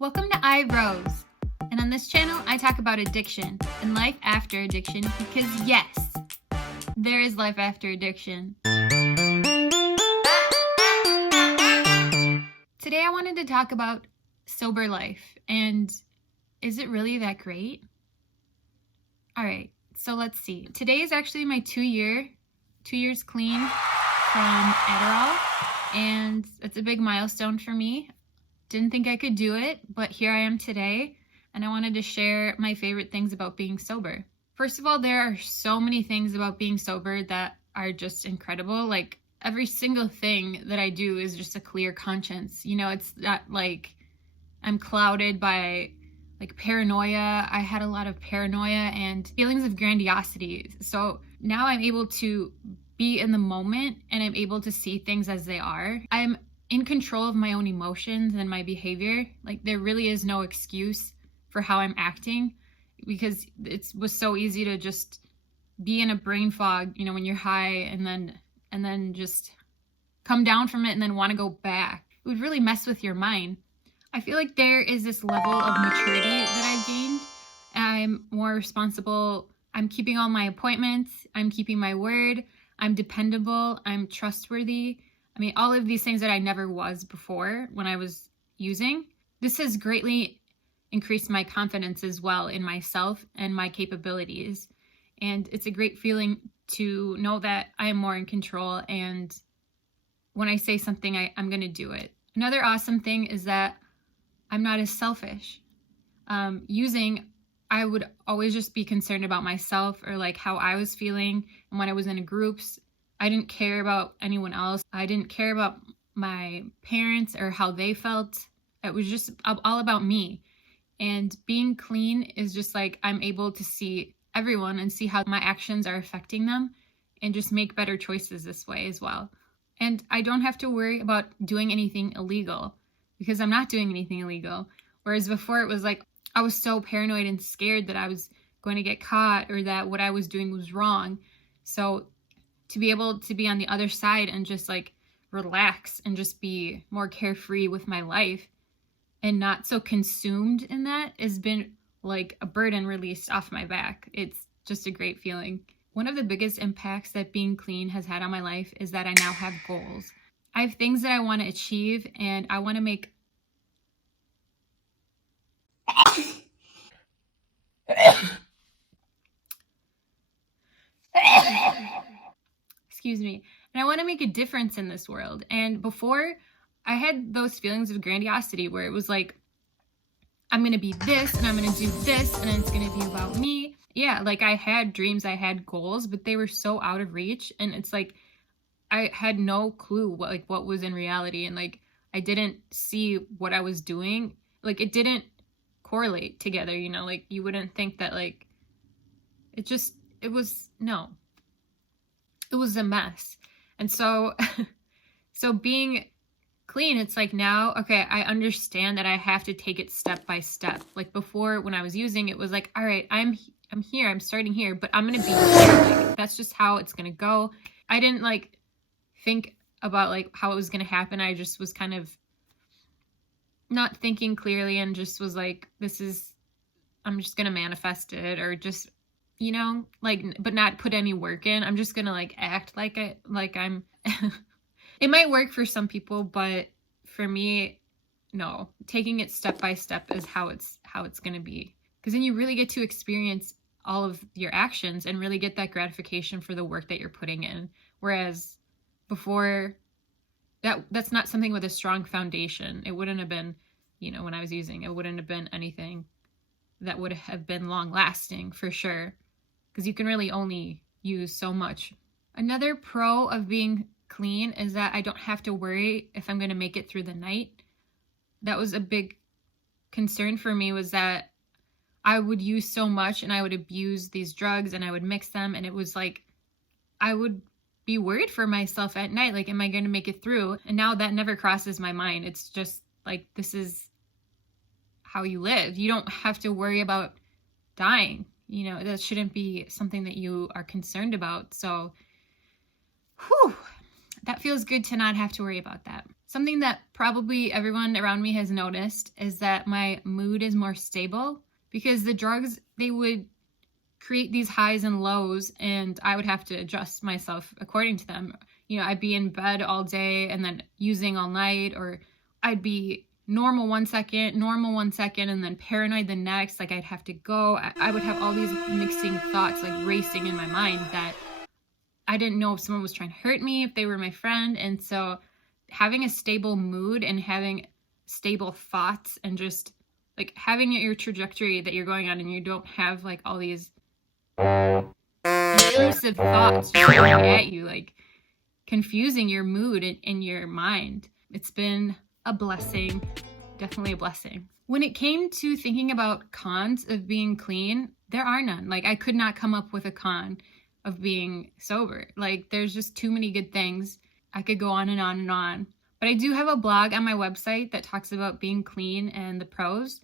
Welcome to iRose, and on this channel I talk about addiction and life after addiction because yes, there is life after addiction. Today I wanted to talk about sober life, and is it really that great? Alright, so let's see. Today is actually my 2 years clean from Adderall, and it's a big milestone for me. Didn't think I could do it, but here I am today, and I wanted to share my favorite things about being sober. First of all, there are so many things about being sober that are just incredible. Like, every single thing that I do is just a clear conscience. You know, it's not like I'm clouded by like paranoia. I had a lot of paranoia and feelings of grandiosity. So now I'm able to be in the moment and I'm able to see things as they are. I'm in control of my own emotions and my behavior. Like, there really is no excuse for how I'm acting, because it was so easy to just be in a brain fog, you know, when you're high, and then just come down from it and then want to go back. It would really mess with your mind. I feel like there is this level of maturity that I've gained. I'm more responsible. I'm keeping all my appointments. I'm keeping my word. I'm dependable. I'm trustworthy. I mean, all of these things that I never was before when I was using. This has greatly increased my confidence as well in myself and my capabilities. And it's a great feeling to know that I am more in control, and when I say something, I'm going to do it. Another awesome thing is that I'm not as selfish. Using, I would always just be concerned about myself or like how I was feeling. And when I was in groups, I didn't care about anyone else. I didn't care about my parents or how they felt. It was just all about me. And being clean is just like, I'm able to see everyone and see how my actions are affecting them and just make better choices this way as well. And I don't have to worry about doing anything illegal because I'm not doing anything illegal. Whereas before it was like, I was so paranoid and scared that I was going to get caught or that what I was doing was wrong. So to be able to be on the other side and just like relax and just be more carefree with my life and not so consumed in that has been like a burden released off my back. It's just a great feeling. One of the biggest impacts that being clean has had on my life is that I now have goals. I have things that I want to achieve, and I want to make excuse me. And I want to make a difference in this world. And before, I had those feelings of grandiosity where it was like, I'm going to be this and I'm going to do this and it's going to be about me. Yeah, like I had dreams, I had goals, but they were so out of reach. And it's like, I had no clue what was in reality. And like, I didn't see what I was doing. Like, it didn't correlate together, you know, like you wouldn't think that like, it was a mess. And so, so being clean, it's like now, okay, I understand that I have to take it step by step. Like before, when I was using, it was like, all right, I'm here, I'm starting here, but I'm going to be here. Like, that's just how it's going to go. I didn't like think about like how it was going to happen. I just was kind of not thinking clearly and just was like, I'm just going to manifest it, or just, you know, like, but not put any work in. I'm just going to like act like I'm, it might work for some people, but for me, no. Taking it step by step is how it's going to be. Because then you really get to experience all of your actions and really get that gratification for the work that you're putting in. Whereas before, that's not something with a strong foundation. It wouldn't have been, you know, when I was using, it wouldn't have been anything that would have been long lasting for sure. Because you can really only use so much. Another pro of being clean is that I don't have to worry if I'm going to make it through the night. That was a big concern for me, was that I would use so much and I would abuse these drugs and I would mix them, and it was like I would be worried for myself at night, like, am I going to make it through? And now that never crosses my mind. It's just like, this is how you live. You don't have to worry about dying. You know, that shouldn't be something that you are concerned about. So, that feels good to not have to worry about that. Something that probably everyone around me has noticed is that my mood is more stable, because the drugs, they would create these highs and lows, and I would have to adjust myself according to them. You know, I'd be in bed all day and then using all night, or I'd be normal 1 second, normal 1 second, and then paranoid the next. Like I'd have to go. I would have all these mixing thoughts like racing in my mind that I didn't know if someone was trying to hurt me, if they were my friend. And so having a stable mood and having stable thoughts and just like having your trajectory that you're going on, and you don't have like all these intrusive thoughts coming at you, like confusing your mood and your mind. It's been a blessing, definitely a blessing. When it came to thinking about cons of being clean, there are none. Like I could not come up with a con of being sober. Like there's just too many good things. I could go on and on and on. But I do have a blog on my website that talks about being clean and the pros.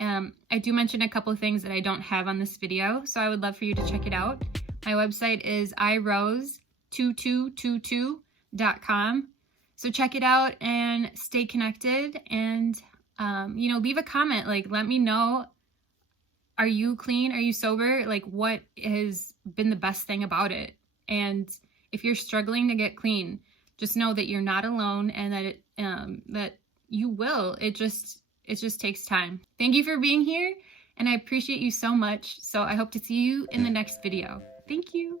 I do mention a couple of things that I don't have on this video, so I would love for you to check it out. My website is irose2222.com. So check it out and stay connected, and leave a comment. Like, let me know, are you clean? Are you sober? Like, what has been the best thing about it? And if you're struggling to get clean, just know that you're not alone, and that that you will. It just takes time. Thank you for being here, and I appreciate you so much. So I hope to see you in the next video. Thank you.